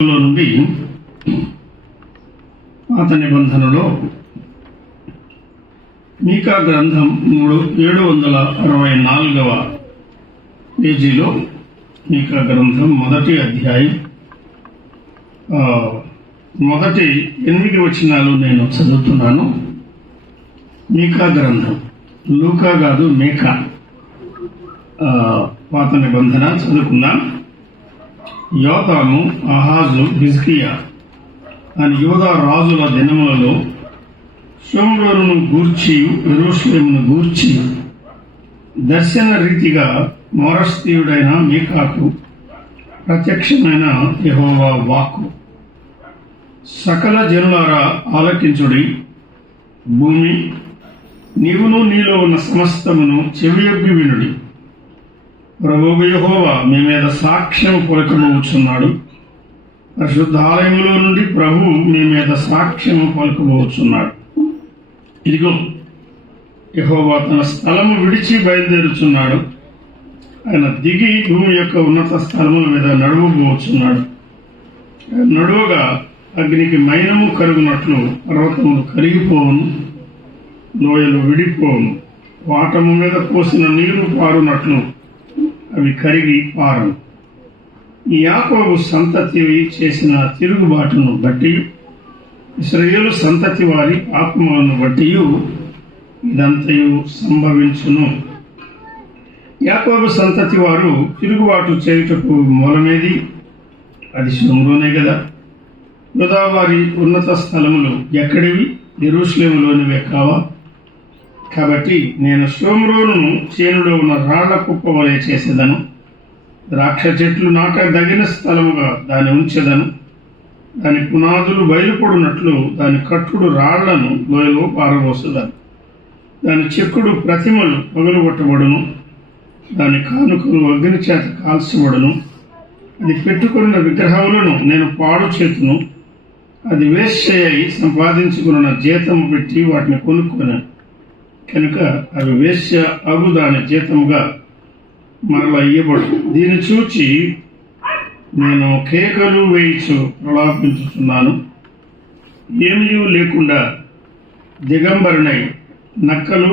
నుండి పాత నిబంధనలో మీకా గ్రంథం 764వ పేజీలో మీకా గ్రంథం మొదటి అధ్యాయం మొదటి 8 వచనాలు నేను చదువుతున్నాను. మీకా గ్రంథం, లూకా కాదు మీకా. పాత నిబంధన చదువుకుందాం. యోతాము, ఆహాజు, హిజ్కియా అని యూదా రాజుల దినములలో షోమ్రోనును గూర్చి యెరూషలేమును గూర్చి దర్శన రీతిగా మోరస్తీయుడైన మీకాకు ప్రత్యక్షమైన యెహోవా వాక్కు. సకల జనులారా ఆలకించుడి, భూమి నీవును నీలో ఉన్న సమస్తమును చెవియొగ్గి వినుడి. ప్రభువు యెహోవా మీ మీద సాక్ష్యం పలుకబోచున్నాడు. పరిశుద్ధాలయములో నుండి ప్రభువు మీ మీద సాక్ష్యము పలుకబోచున్నాడు. ఇదిగో, యెహోవా తన స్థలము విడిచి బయలుదేరుచున్నాడు. ఆయన దిగి భూమి యొక్క ఉన్నత స్థలముల మీద నడువబోచున్నాడు. నడువగా అగ్నికి మైనము కరుగునట్లు పర్వతములు కరిగిపోవును, లోయలు విడిపోవును. వాటము మీద పోసిన నీరు పారునట్లు అవి కరిగి పారను. ఈ యాకోబు సంతతి చేసిన తిరుగుబాటును బట్టి, ఇశ్రాయేలు సంతతి వారి పాపములను బట్టి ఇదంతయు సంభవించును. యాకోబు సంతతి వారు తిరుగుబాటు చేయుటకు మూలమేది? అది షోమ్రోనే కదా. యూదా వారి ఉన్నత స్థలములు ఎక్కడివి? యెరూషలేములోనివే కావా? కాబట్టి నేను షోమ్రోనును చేనులో ఉన్న రాళ్ల కుప్ప వలె చేసేదను. ద్రాక్ష చెట్లు నాటదగిన స్థలముగా దాన్ని ఉంచెదను. దాని పునాదులు బయలుపడినట్లు దాని కట్టుడు రాళ్లను లోయలో పారబోసుదను. దాని చెక్కుడు ప్రతిమలు పగలుగొట్టబడును. దాని కానుకలు అగ్ని చేత కాల్చబడును. అది పెట్టుకున్న విగ్రహములను నేను పాడు చేతును. అది వేశ్య అయి సంపాదించుకున్న జీతము పెట్టి వాటిని కొనుక్కున్నాను కనుక అవి వేశ్య అగు దాని జీతముగా మరలా ఇయ్యబడు. దీన్ని చూచి నేను కేకలు వేయిచు ప్రలాపించుచున్నాను. ఏమీ లేకుండా దిగంబరినై నక్కలు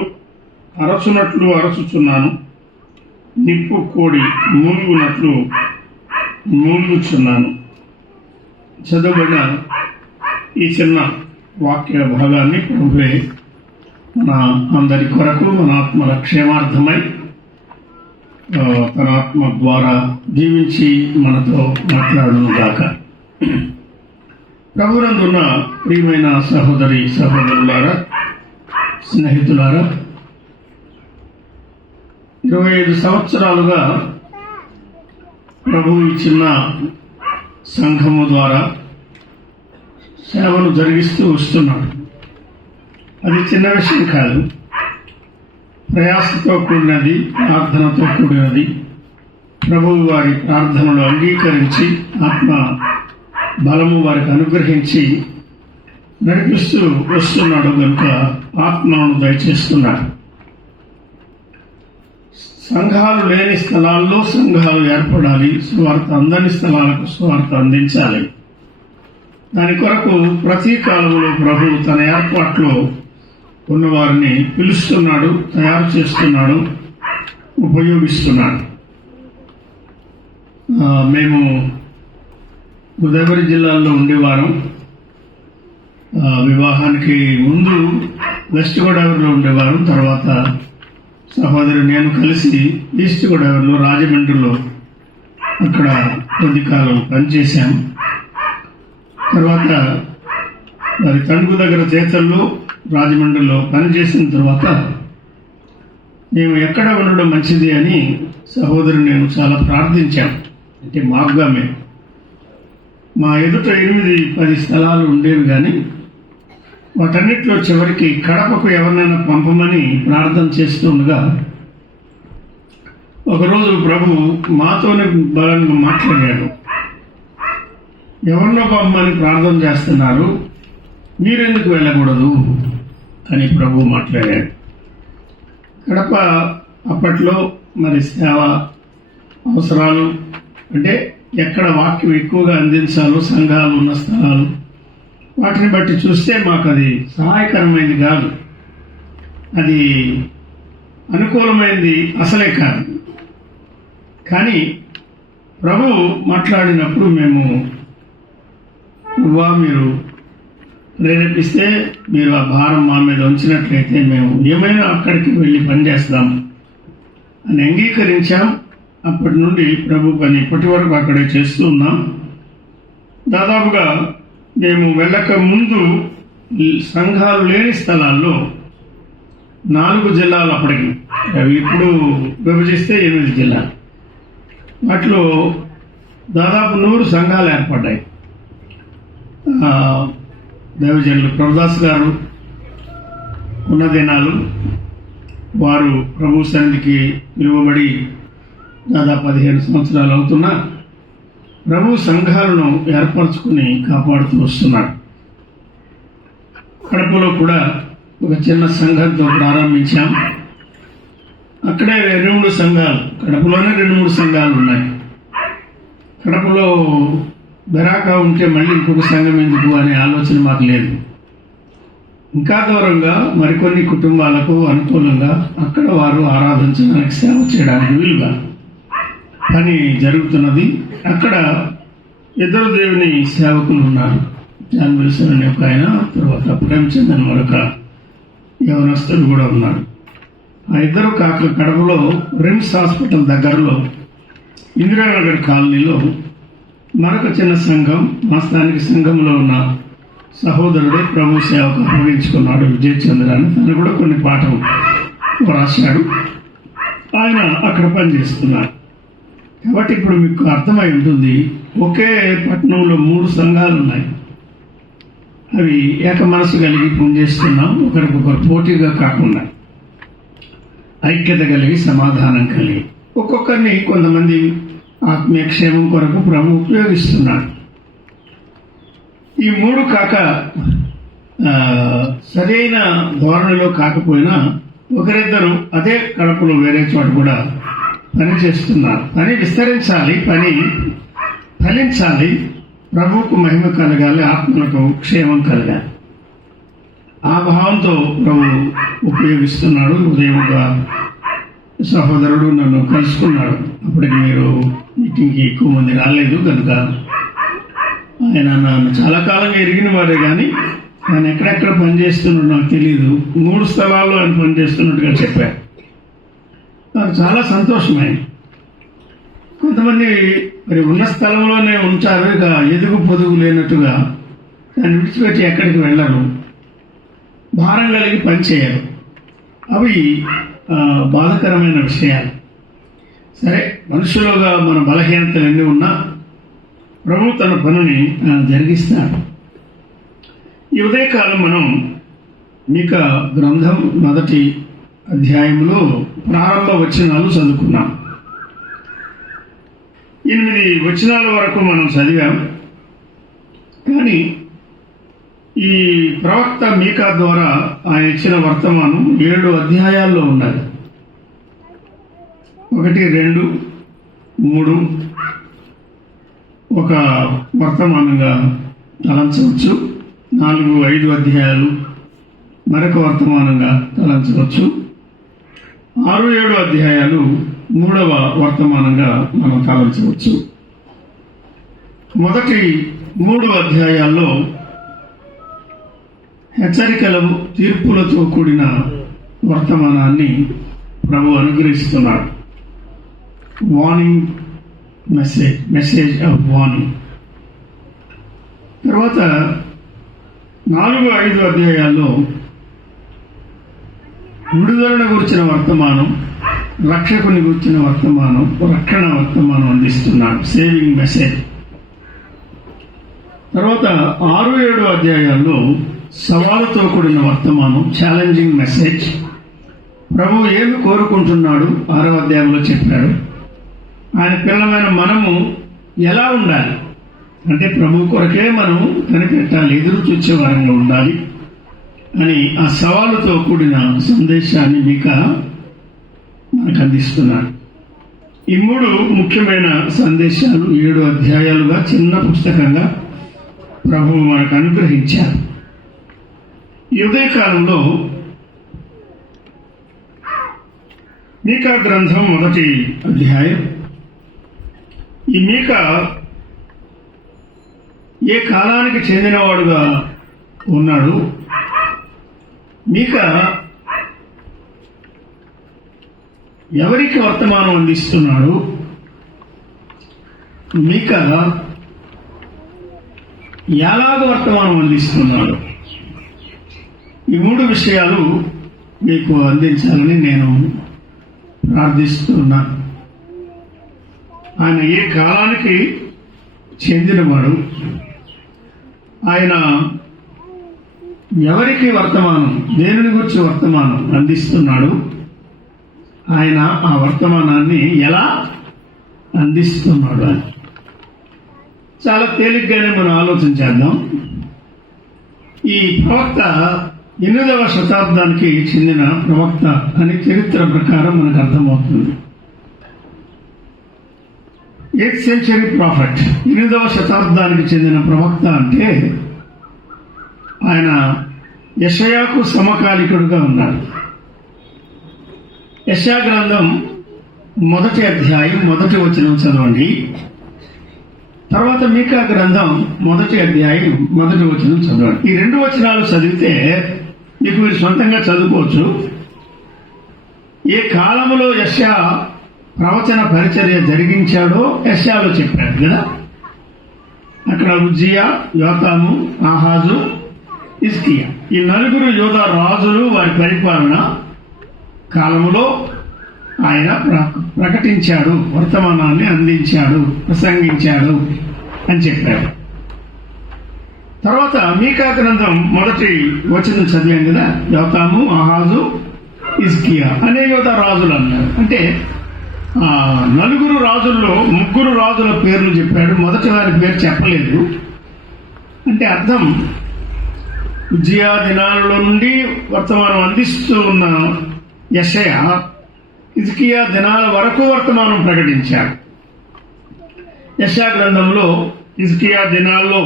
అరచునట్లు అరచుచున్నాను. నిప్పు కోడి మూలుగునట్లు మూలుగుచున్నాను. చదవబడిన ఈ చిన్న వాక్య భాగాన్ని ప్రభువే మన అందరి కొరకు, మన ఆత్మల క్షేమార్థమై తన ఆత్మ ద్వారా జీవించి మనతో మాట్లాడును గాక. ప్రభువునందున్న ప్రియమైన సహోదరి సహోదరులారా, స్నేహితులారా, 25 సంవత్సరాలుగా ప్రభువు ఈ చిన్న సంఘము ద్వారా సేవను జరిగిస్తూ వస్తున్నాడు. అది చిన్న విషయం కాదు. ప్రయాసతో కూడినది, ప్రార్థనతో కూడినది. ప్రభువు వారి ప్రార్థనలు అంగీకరించి ఆత్మ బలము వారికి అనుగ్రహించి నడిపిస్తూ వస్తున్నాడు కనుక ఆత్మను దయచేస్తున్నాడు. సంఘాలు లేని స్థలాల్లో సంఘాలు ఏర్పడాలి. సువార్త అందని స్థలాలకు సువార్త అందించాలి. దాని కొరకు ప్రతి కాలంలో ప్రభువు తన ఏర్పాట్లో ఉన్నవారిని పిలుస్తున్నాడు, తయారు చేస్తున్నాడు, ఉపయోగిస్తున్నాడు. మేము గోదావరి జిల్లాలో ఉండేవారం. వివాహానికి ముందు వెస్ట్ గోదావరిలో ఉండేవారు. తర్వాత సహోదరి నేను కలిసి ఈస్ట్ గోదావరిలో రాజమండ్రిలో అక్కడ కొద్ది కాలం పనిచేశాం. తర్వాత వారి తణుకు దగ్గర చేతల్లో రాజమండ్రిలో పనిచేసిన తర్వాత మేము ఎక్కడ ఉండడం మంచిది అని సహోదరు నేను చాలా ప్రార్థించాం. అంటే మాకుగా మేము మా ఎదుట 8-10 స్థలాలు ఉండేవి, కానీ వాటన్నిటిలో చివరికి కడపకు ఎవరినైనా పంపమని ప్రార్థన చేస్తుండగా ఒకరోజు ప్రభు మాతోనే బలంగా మాట్లాడాడు. ఎవరినో పంపమని ప్రార్థన చేస్తున్నారు, మీరెందుకు వెళ్ళకూడదు అని ప్రభు మాట్లాడాడు. కడప అప్పట్లో మరి సేవ అవసరాలు అంటే ఎక్కడ వాక్యం ఎక్కువగా అందించాలో సంఘాలు ఉన్న స్థలాలు వాటిని బట్టి చూస్తే మాకు అది సహాయకరమైనది కాదు, అది అనుకూలమైనది అసలే కాదు. కానీ ప్రభు మాట్లాడినప్పుడు మేము మీరు ప్రేరేపిస్తే మీరు ఆ భారం మా మీద ఉంచినట్లయితే మేము ఏమైనా అక్కడికి వెళ్ళి పనిచేస్తాం అని అంగీకరించాం. అప్పటి నుండి ప్రభు పని ఇప్పటి వరకు అక్కడే చేస్తూ ఉన్నాం. దాదాపుగా మేము వెళ్ళక ముందు సంఘాలు లేని స్థలాల్లో 4 జిల్లాలు అప్పటికి, అవి ఇప్పుడు విభజిస్తే 8 జిల్లాలు, వాటిలో దాదాపు 100 సంఘాలు ఏర్పడ్డాయి. దైవజనులు ప్రభుదాస్ గారు ఉన్న దినాలు వారు ప్రభు సన్నిధికి పిలువబడి దాదాపు 15 సంవత్సరాలు అవుతున్నా ప్రభు సంఘాలను ఏర్పరచుకుని కాపాడుతూ వస్తున్నాడు. కడపలో కూడా ఒక చిన్న సంఘంతో ప్రారంభించాం. అక్కడే 2-3 సంఘాలు, కడపలోనే 2-3 సంఘాలు ఉన్నాయి. కడపలో బెరాకా ఉంటే మళ్ళీ ఇంకొక సంఘం ఎందుకు అనే ఆలోచన మాకు లేదు. ఇంకా దూరంగా మరికొన్ని కుటుంబాలకు అనుకూలంగా అక్కడ వారు ఆరాధించడానికి, సేవ చేయడానికి వీలుగా పని జరుగుతున్నది. అక్కడ 2 దేవుని సేవకులు ఉన్నారు. జాన్ విల్సన్ అనే ఒక ఆయన, తర్వాత ప్రేమచంద్ అని మరొక యవనస్తుడు కూడా ఉన్నాడు. ఆ 2 కాక కడపలో రిమ్స్ హాస్పిటల్ దగ్గరలో ఇందిరానగర్ కాలనీలో మరొక చిన్న సంఘం, మా స్థానిక సంఘంలో ఉన్న సహోదరుడే ప్రభు సేవకు అప్పగించుకున్నాడు, విజయ్ చంద్ర అని. తను కూడా కొన్ని పాటలు రాశాడు. ఆయన అక్కడ పనిచేస్తున్నాడు. కాబట్టి ఇప్పుడు మీకు అర్థమై ఉంటుంది, ఒకే పట్టణంలో 3 సంఘాలు ఉన్నాయి. అవి ఏక మనసు కలిగి పనిచేస్తున్నాం, ఒకరికొకరు పోటీగా కాకుండా ఐక్యత కలిగి సమాధానం కలిగి ఒక్కొక్కరిని కొంతమంది ఆత్మీయ క్షేమం కొరకు ప్రభు ఉపయోగిస్తున్నాడు. ఈ 3 కాక సరైన ధోరణిలో కాకపోయినా ఒకరిద్దరు అదే కడపలో వేరే చోట కూడా పని చేస్తున్నారు. పని విస్తరించాలి, పని ఫలించాలి, ప్రభువుకు మహిమ కలగాలి, ఆత్మలకు క్షేమం కలగాలి. ఆ భావంతో ప్రభు ఉపయోగిస్తున్నాడు. ఉదయంగా సహోదరుడు నన్ను కలుసుకున్నాడు. అప్పటికి మీరు మీటింగ్కి ఎక్కువ మంది రాలేదు కనుక ఆయన నన్ను చాలా కాలంగా ఎరిగిన వారే, కానీ ఆయన ఎక్కడెక్కడ పనిచేస్తున్నాడు నాకు తెలియదు. 3 స్థలాల్లో ఆయన పనిచేస్తున్నట్టుగా చెప్పారు. నాకు చాలా సంతోషమైంది. కొంతమంది మరి ఉన్న స్థలంలోనే ఉంటారు, ఇక ఎదుగు పొదుగు లేనట్టుగా దాన్ని విడిచిపెట్టి ఎక్కడికి వెళ్ళరు, భారం కలిగి పనిచేయరు. అవి బాధకరమైన విషయాలు. సరే, మనుషులుగా మన బలహీనతలు ఎన్ని ఉన్నా ప్రభు తన పనిని జరిగిస్తాడు. ఈ ఉదయకాలం మనం మీకా గ్రంథం 1వ అధ్యాయంలో ప్రారంభ వచనాలు చదువుకున్నాం. 8 వచనాల వరకు మనం చదివాం. కానీ ఈ ప్రవక్త మీకా ద్వారా ఆయన ఇచ్చిన వర్తమానం 7 అధ్యాయాల్లో ఉన్నది. 1, 2, 3 ఒక వర్తమానంగా తలంచవచ్చు. 4, 5 అధ్యాయాలు మరొక వర్తమానంగా తలంచవచ్చు. 6, 7 అధ్యాయాలు 3వ వర్తమానంగా మనం తలంచవచ్చు. మొదటి 3 అధ్యాయాల్లో హెచ్చరికలు, తీర్పులతో కూడిన వర్తమానాన్ని ప్రభు అనుగ్రహిస్తున్నాడు. Warning message of warning. తర్వాత 4, 5 అధ్యాయాల్లో విడుదలను గురించిన వర్తమానం, రక్షకుని గురించిన వర్తమానం, రక్షణ వర్తమానం అందిస్తున్నాడు, సేవింగ్ మెసేజ్. తర్వాత 6, 7 అధ్యాయాల్లో సవాలుతో కూడిన వర్తమానం, ఛాలెంజింగ్ మెసేజ్. ప్రభు ఏమి కోరుకుంటున్నాడు 6వ అధ్యాయంలో చెప్పాడు. ఆయన పిల్లలమైన మనము ఎలా ఉండాలి అంటే ప్రభు కొరకే మనం కనిపెట్టాలి, ఎదురు చూచే వారంగా ఉండాలి అని ఆ సవాలుతో కూడిన సందేశాన్ని మీకా మనకు అందిస్తున్నాడు. ఈ 3 ముఖ్యమైన సందేశాలు 7 అధ్యాయాలుగా చిన్న పుస్తకంగా ప్రభువు మనకు అనుగ్రహించారు. ఈ ఉదయకాలంలో మీకా గ్రంథం 1వ అధ్యాయం. ఈ మీకా ఏ కాలానికి చెందినవాడుగా ఉన్నాడు? మీకా ఎవరికి వర్తమానం అందిస్తున్నాడు? మీకా ఎలాగ వర్తమానం అందిస్తున్నాడు? ఈ 3 విషయాలు మీకు అందించాలని నేను ప్రార్థిస్తున్నాను. ఆయన ఏ కాలానికి చెందినవాడు? ఆయన ఎవరికి వర్తమానం, దేనిని గురించి వర్తమానం అందిస్తున్నాడు? ఆయన ఆ వర్తమానాన్ని ఎలా అందిస్తున్నాడు అని చాలా తేలిగ్గానే మనం ఆలోచన చేద్దాం. ఈ ప్రవక్త 8వ శతాబ్దానికి చెందిన ప్రవక్త అని చరిత్ర ప్రకారం మనకు అర్థమవుతుంది. 8th century ప్రాఫెట్, 8వ శతాబ్దానికి చెందిన ప్రవక్త అంటే ఆయన యెషయాకు సమకాలికుడుగా ఉన్నాడు. యెషయా గ్రంథం 1వ అధ్యాయం 1వ వచనం చదవండి. తర్వాత మీకా గ్రంథం 1వ అధ్యాయం 1వ వచనం చదవండి. ఈ 2 వచనాలు చదివితే మీకు మీరు సొంతంగా చదువుకోవచ్చు. ఏ కాలంలో యెషయా ప్రవచన పరిచర్య జరిగించాడో యెషయాలో చెప్పాడు కదా. అక్కడ ఉజ్జియా, యోతాము, ఆహాజు, హిజ్కియా ఈ 4 యూదా రాజులు వారి పరిపాలన కాలంలో ఆయన ప్రకటించాడు, వర్తమానాన్ని అందించాడు, ప్రసంగించాడు అని చెప్పాడు. తర్వాత మీకా గ్రంథం 1వ వచనం చదివాం కదా. యోతాము, ఆహాజు, హిజ్కియా అనే యూదా రాజులు అన్నారు. అంటే 4 రాజుల్లో 3 రాజుల పేర్లు చెప్పాడు, మొదటి వారి పేరు చెప్పలేదు. అంటే అర్థం ఉజ్జియా దినాలలో నుండి వర్తమానం అందిస్తూ ఉన్న యెషయా హిజ్కియా దినాల వరకు వర్తమానం ప్రకటించాడు. యెషయా గ్రంథంలో హిజ్కియా దినాల్లో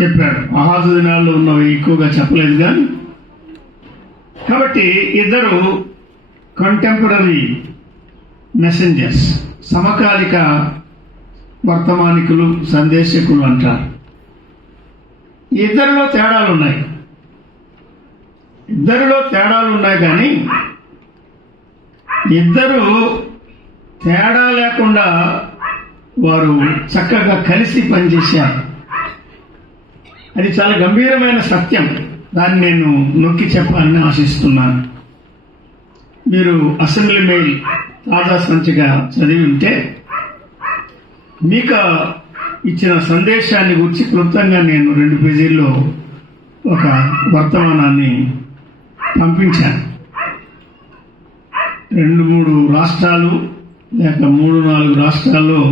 చెప్పాడు, ఆహాజు దినాల్లో ఉన్నవి ఎక్కువగా చెప్పలేదు. కానీ కాబట్టి ఇద్దరు కంటెంపరీ మెసెంజర్స్, సమకాలిక వర్తమానికులు, సందేశకులు అంటారు. ఇద్దరిలో తేడాలు ఉన్నాయి కానీ ఇద్దరు తేడా లేకుండా వారు చక్కగా కలిసి పనిచేశారు. అది చాలా గంభీరమైన సత్యం. దాన్ని నేను నొక్కి చెప్పాలని ఆశిస్తున్నాను. మీరు అసెంబ్లీ మెయిల్ తాజా సంచిక చదివి ఉంటే మీకా ఇచ్చిన సందేశాన్ని గురించి క్లుప్తంగా నేను 2 పేజీల్లో ఒక వర్తమానాన్ని పంపించాను. 2-3 రాష్ట్రాలు లేక 3-4 రాష్ట్రాల్లో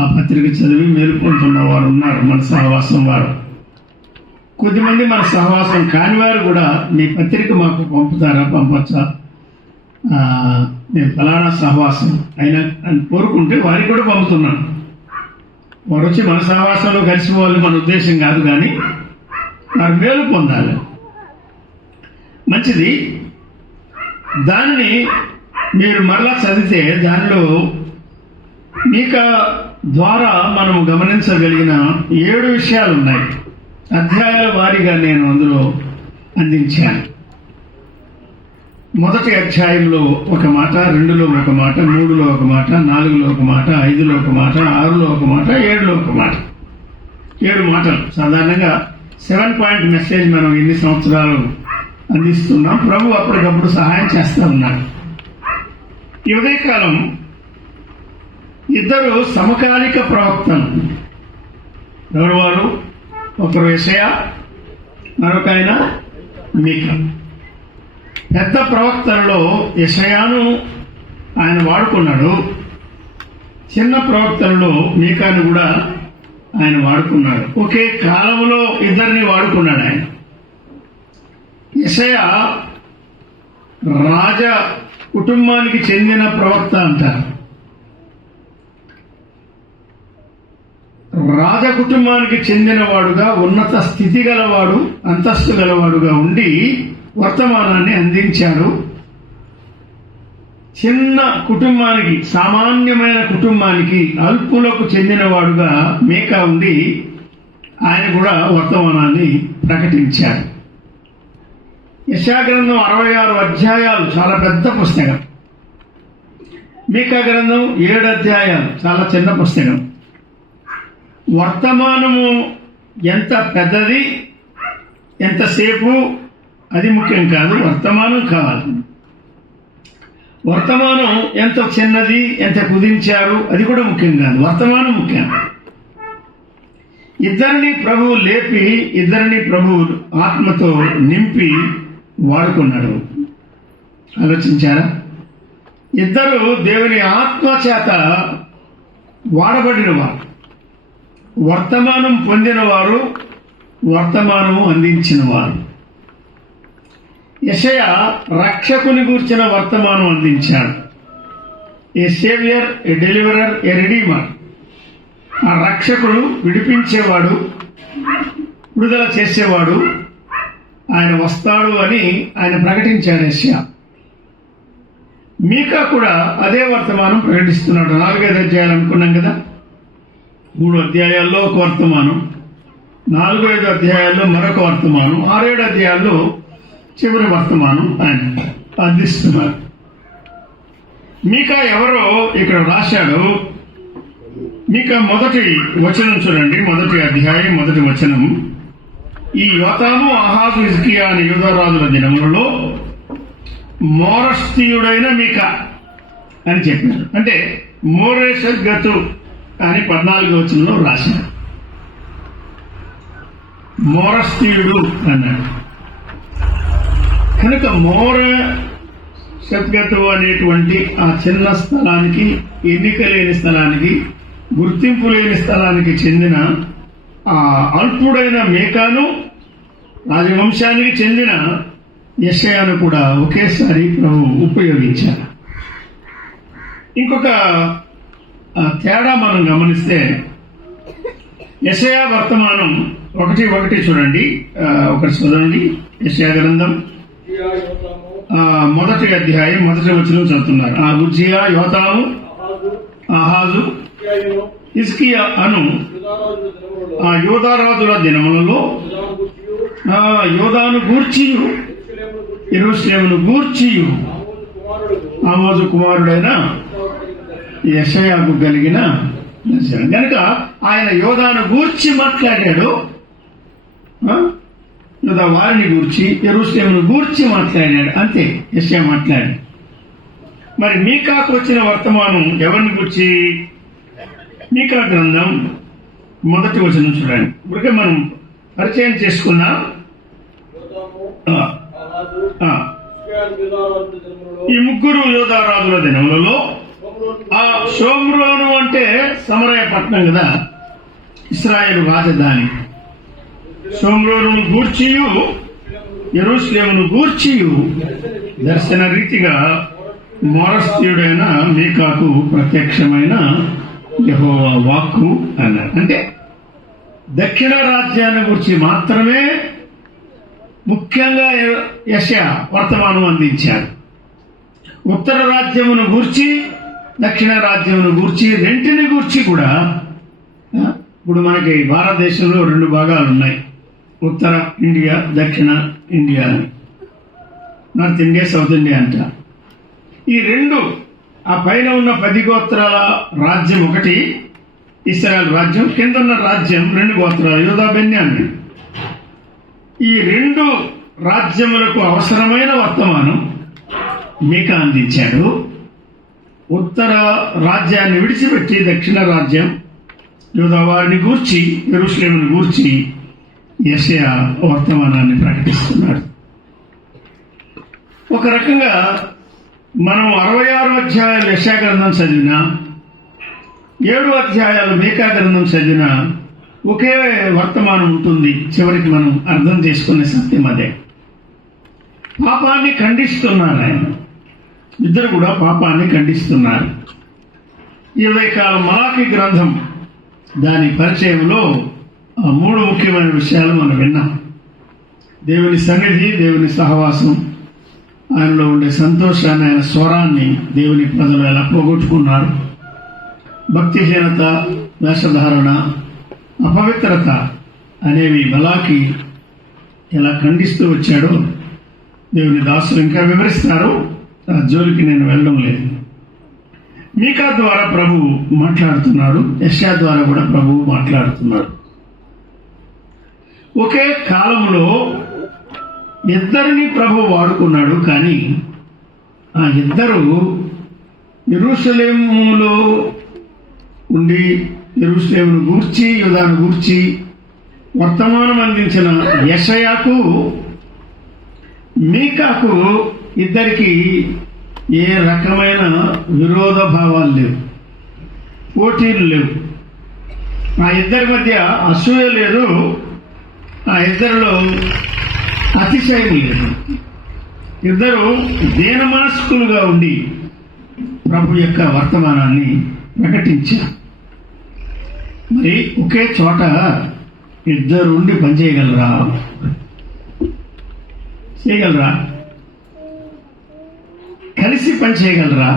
ఆ పత్రిక చదివి మేలుకొంటున్న వారు ఉన్నారు, మన సహవాసం వారు. కొద్దిమంది మన సహవాసం కాని వారు కూడా మీ పత్రిక మాకు పంపుతారా, పంపచ్చా, నేను ఫలానా సహవాసం అయినా అని కోరుకుంటే వారికి కూడా పంపుతున్నాను. వారు వచ్చి మన సహవాసంలో కలిసిపోవాలి మన ఉద్దేశం కాదు, కానీ వారు మేలు పొందాలి. మంచిది. దానిని మీరు మరలా చదివితే దానిలో మీకా ద్వారా మనము గమనించగలిగిన 7 విషయాలు ఉన్నాయి. అధ్యాయాల వారీగా నేను అందులో అందించాను. 1వ అధ్యాయంలో ఒక మాట, 2లో ఒక మాట, 3లో ఒక మాట, 4లో ఒక మాట, 5లో ఒక మాట, 6లో ఒక మాట, 7లో ఒక మాట. 7 మాటలు. సాధారణంగా 7 పాయింట్ మెసేజ్ మనం ఎన్ని సంవత్సరాలు అందిస్తున్నాం. ప్రభు అప్పటికప్పుడు సహాయం చేస్తూ ఉన్నాడు. ఈ ఉదయకాలం ఇద్దరు సమకాలిక ప్రవక్తలు. ఎవరు వారు? ఒకరు యెషయా, మరొక ఆయన మీకా. పెద్ద ప్రవక్తలలో యెషయాను ఆయన వాడుకున్నాడు. చిన్న ప్రవక్తలలో మీకాను కూడా ఆయన వాడుకున్నాడు. ఒకే కాలంలో ఇద్దరిని వాడుకున్నాడు ఆయన. యెషయా రాజ కుటుంబానికి చెందిన ప్రవక్త అంటారు. రాజకుటుంబానికి చెందినవాడుగా ఉన్నత స్థితి గలవాడు, అంతస్తు గలవాడుగా ఉండి వర్తమానాన్ని అందించాడు. చిన్న కుటుంబానికి, సామాన్యమైన కుటుంబానికి, అల్పులకు చెందినవాడుగా మీకా ఉండి ఆయన కూడా వర్తమానాన్ని ప్రకటించాడు. యెషయా గ్రంథం 66 అధ్యాయాలు, చాలా పెద్ద పుస్తకం. మీకా గ్రంథం 7 అధ్యాయాలు, చాలా చిన్న పుస్తకం. వర్తమానము ఎంత పెద్దది, ఎంతసేపు, అది ముఖ్యం కాదు. వర్తమానం కావాలి. వర్తమానం ఎంత చిన్నది, ఎంత కుదించారు, అది కూడా ముఖ్యం కాదు. వర్తమానం ముఖ్యం. ఇద్దరిని ప్రభువు లేపి, ఇద్దరిని ప్రభువు ఆత్మతో నింపి వాడుకున్నాడు. ఆలోచించారా? ఇద్దరు దేవుని ఆత్మ చేత వాడబడిన వారు, వర్తమానం పొందినవారు, వర్తమానం అందించిన వారు. యెషయా రక్షకుని గూర్చిన వర్తమానం అందించాడు. ఏ సేవియర్, ఏ డెలివరర్, ఏ రిడీమర్. ఆ రక్షకుడు విడిపించేవాడు, విడుదల చేసేవాడు, ఆయన వస్తాడు అని ఆయన ప్రకటించాడు యెషయా. మీకా కూడా అదే వర్తమానం ప్రకటిస్తున్నాడు. 4-5 అధ్యాయాలు అనుకున్నాం కదా. 3 అధ్యాయాల్లో ఒక వర్తమానం, 4-5 అధ్యాయాల్లో మరొక వర్తమానం, 6-7 అధ్యాయాల్లో చివరి వర్తమానం ఆయన అందిస్తున్నారు. మీకా ఎవరో ఇక్కడ రాశాడు. మీకా మొదటి వచనం చూడండి, 1వ అధ్యాయం 1వ వచనం. ఈ యోతాము, ఆహాజు, హిజ్కియా అనే యూదారాజుల దినములలో మోరస్తీయుడైన మీకా అని చెప్పారు. అంటే మోరేషత్ గతు అని 14వ వచనంలో రాశారు. మోరస్తీయుడు అన్నాడు కనుక మోరేషత్ అనేటువంటి ఆ చిన్న స్థలానికి, ఎన్నిక లేని స్థలానికి, గుర్తింపు లేని స్థలానికి చెందిన ఆ అల్పుడైన మీకాను, రాజవంశానికి చెందిన యెషయాను కూడా ఒకేసారి ప్రభు ఉపయోగించారు. ఇంకొక తేడా మనం గమనిస్తే, యెషయా వర్తమానం 1:1 చూడండి, ఒకటి చదవండి. యెషయా గ్రంథం 1వ అధ్యాయం 1వ వచనం చదువుతున్నారు. ఆ ఉజ్జియా, యోతాము, ఆహాజు, హిజ్కియా అను ఆ యూదారాజుల దినములలో యోదాను గూర్చియు, యెరూషలేమును గూర్చియు ఆమోజు కుమారుడైన యెషయాకు కలిగిన దర్శనం. కనుక ఆయన యోదాను గూర్చి మాట్లాడాడు, యోదా వారిని గూర్చి, యెరూషలేమును గూర్చి మాట్లాడాడు. అంతే యెషయా మాట్లాడాడు. మరి మీకాకు వచ్చిన వర్తమానం ఎవరిని గూర్చి? మీకా గ్రంథం 1వ వచనం చూడండి. ఇప్పటికే మనం పరిచయం చేసుకున్నాం. ఈ ముగ్గురు యోధారాజుల దినములలో ఆ షోమ్రోను అంటే సమరయ పట్టణం కదా, ఇశ్రాయేలు రాజధాని. షోమ్రోను గూర్చియు, యెరూషలేమును గూర్చియు దర్శన రీతిగా మోరస్తీయుడైన మీకాకు ప్రత్యక్షమైన యెహోవా వాక్కు అన్నారు. అంటే దక్షిణ రాజ్యాన్ని గురించి మాత్రమే ముఖ్యంగా యెషయా వర్తమానం అందించారు. ఉత్తర రాజ్యమును గూర్చి, దక్షిణ రాజ్యమును గూర్చి, రెంటిని గూర్చి కూడా. ఇప్పుడు మనకి భారతదేశంలో 2 భాగాలు ఉన్నాయి, ఉత్తర ఇండియా, దక్షిణ ఇండియా అని. నార్త్ ఇండియా, సౌత్ ఇండియా అంట. ఈ 2, ఆ పైన ఉన్న 10 గోత్రాల రాజ్యం ఒకటి ఇశ్రాయేల్ రాజ్యం, కింద ఉన్న రాజ్యం 2 గోత్రాలు, యూదా, బెన్యామీను. ఈ 2 రాజ్యములకు అవసరమైన వర్తమానం మీకా అందించాడు. ఉత్తర రాజ్యాన్ని విడిచిపెట్టి దక్షిణ రాజ్యం, యూదా వారిని గూర్చి, యెరూషలేమును గూర్చి యెషయా వర్తమానాన్ని ప్రకటిస్తున్నాడు. ఒక రకంగా మనం 66 అధ్యాయాలు యెషయా గ్రంథం చదివినా, 7 అధ్యాయాలు మీకా గ్రంథం చదివినా ఒకే వర్తమానం ఉంటుంది. చివరికి మనం అర్థం చేసుకునే సత్యం అదే. పాపాన్ని ఖండిస్తున్నారు ఆయన. ఇద్దరు కూడా పాపాన్ని ఖండిస్తున్నారు. ఈ ఉదయకాలం మలాకి గ్రంథం దాని పరిచయంలో ఆ 3 ముఖ్యమైన విషయాలు మనం విన్నాం. దేవుని సన్నిధి, దేవుని సహవాసం, ఆయనలో ఉండే సంతోషాన్ని, ఆయన స్వరాన్ని దేవుని ప్రజలు ఎలా పోగొట్టుకున్నారు, భక్తిహీనత, వేషధారణ, అపవిత్రత అనేవి బలాకి ఎలా ఖండిస్తూ వచ్చాడో దేవుని దాసులు ఇంకా వివరిస్తారు. ఆ జోలికి నేను వెళ్ళడం లేదు. మీకా ద్వారా ప్రభు మాట్లాడుతున్నాడు, యెషయా ద్వారా కూడా ప్రభువు మాట్లాడుతున్నాడు. ఒకే కాలంలో ఇద్దరిని ప్రభు వాడుకున్నాడు. కానీ ఆ ఇద్దరు యెరూషలేములో ఉండి యెరూషలేమును గూర్చి, యూదాను గూర్చి వర్తమానం అందించిన యెషయాకు, మీకాకు ఇద్దరికి ఏ రకమైన విరోధ భావాలు లేవు, పోటీలు లేవు. ఆ ఇద్దరి మధ్య అసూయ లేదు, ఆ ఇద్దరిలో అతిశయం లేదు. ఇద్దరు దీన మనస్కులుగా ఉండి ప్రభు యొక్క వర్తమానాన్ని ప్రకటించారు. మరి ఒకే చోట ఇద్దరు ఉండి పనిచేయగలరా? చేయగలరా? కలిసి పనిచేయగలరా?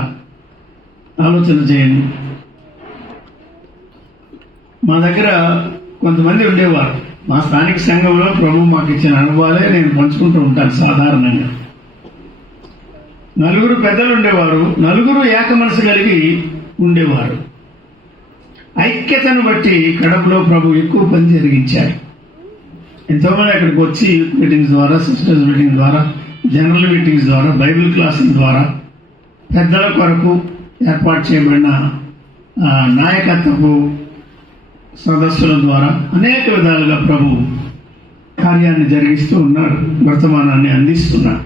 ఆలోచన చేయండి. మా దగ్గర కొంతమంది ఉండేవారు. మా స్థానిక సంఘంలో ప్రభు మాకు ఇచ్చిన అనుభవాలే నేను పంచుకుంటూ ఉంటాను. సాధారణంగా 4 పెద్దలు ఉండేవారు. 4 ఏక మనసు కలిగి ఉండేవారు. ఐక్యతను బట్టి కడపలో ప్రభు ఎక్కువ పని జరిగించారు. ఎంతోమంది అక్కడికి వచ్చి యూత్ మీటింగ్స్ ద్వారా, సిస్టర్స్ మీటింగ్ ద్వారా, జనరల్ మీటింగ్స్ ద్వారా, బైబిల్ క్లాసుల ద్వారా, పెద్దల కొరకు ఏర్పాటు చేయబడిన నాయకత్వపు సదస్సుల ద్వారా అనేక విధాలుగా ప్రభు కార్యాన్ని జరిగిస్తూ ఉన్నారు, వర్తమానాన్ని అందిస్తున్నారు.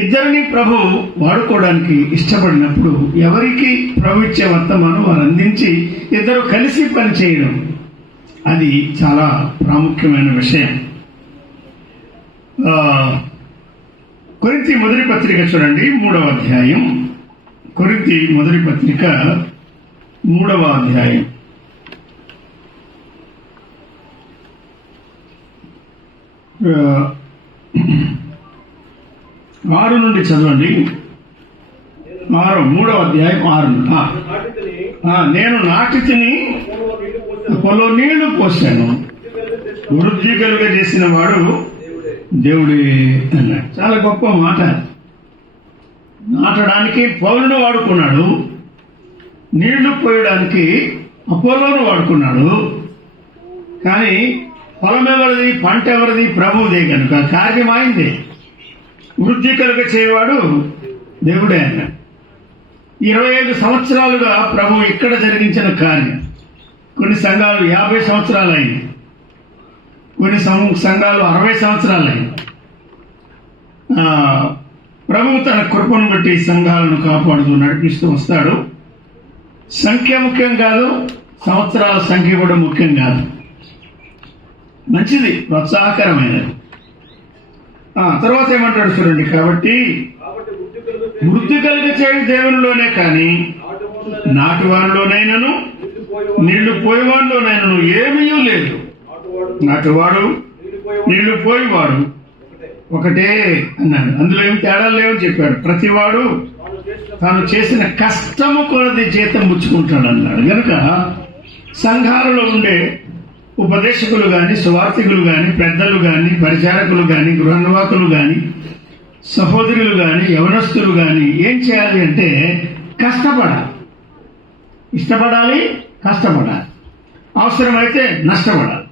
ఇద్దరిని ప్రభు వాడుకోవడానికి ఇష్టపడినప్పుడు ఎవరికి ప్రభు ఇచ్చే వర్తమానం వారు అందించి ఇద్దరు కలిసి పనిచేయడం, అది చాలా ప్రాముఖ్యమైన విషయం. కొరింథీ మొదటి పత్రిక చూడండి, 3వ అధ్యాయం. కొరింథీ మొదటి పత్రిక 3వ అధ్యాయం. ఆరు నుండి చదవండి. 3వ అధ్యాయం 6. నేను నాటితిని, పొలో నీళ్లు పోశాను, వృద్ధి కలుగ చేసిన వాడు దేవుడే అన్నాడు. చాలా గొప్ప మాట. నాటడానికి పౌలును వాడుకున్నాడు, నీళ్లు పోయడానికి అపోలోను వాడుకున్నాడు. కానీ పొలం ఎవరిది, పంట ఎవరిది? ప్రభువుదే. కనుక కార్యం అయిందే. వృద్ధి కలుగ చేయవాడు దేవుడే అన్నాడు. 25 సంవత్సరాలుగా ప్రభు ఇక్కడ జరిగించిన కార్యం. కొన్ని సంఘాలు 50 సంవత్సరాలు అయింది, కొన్ని సంఘాలు 60 సంవత్సరాలు అయింది. ప్రభు తన కృపను బట్టి సంఘాలను కాపాడుతూ నడిపిస్తూ వస్తాడు. సంఖ్య ముఖ్యం కాదు, సంవత్సరాల సంఖ్య కూడా ముఖ్యం కాదు. మంచిది, ప్రోత్సాహకరమైనది. తర్వాత ఏమంటాడు చూడండి. కాబట్టి వృద్ధి కలిగి చేయు దేవునిలోనే కానీ నాటువారిలోనైనను నీళ్లు పోయేవాడిలోనైనను ఏమీ లేదు. నాటువాడు నీళ్లు పోయేవాడు ఒకటే అన్నాడు. అందులో ఏమి తేడాలు లేవని చెప్పాడు. ప్రతివాడు తాను చేసిన కష్టము కొలది జీతం పుచ్చుకుంటాడు అన్నాడు. కనుక సంఘాలలో ఉండే ఉపదేశకులు కానీ, సువార్థికులు కానీ, పెద్దలు కానీ, పరిచారకులు కానీ, గృహనిర్వాహకులు కానీ, సహోదరులు కానీ, యవనస్తులు కానీ ఏం చేయాలి అంటే కష్టపడాలి. ఇష్టపడాలి, కష్టపడాలి, అవసరమైతే నష్టపడాలి.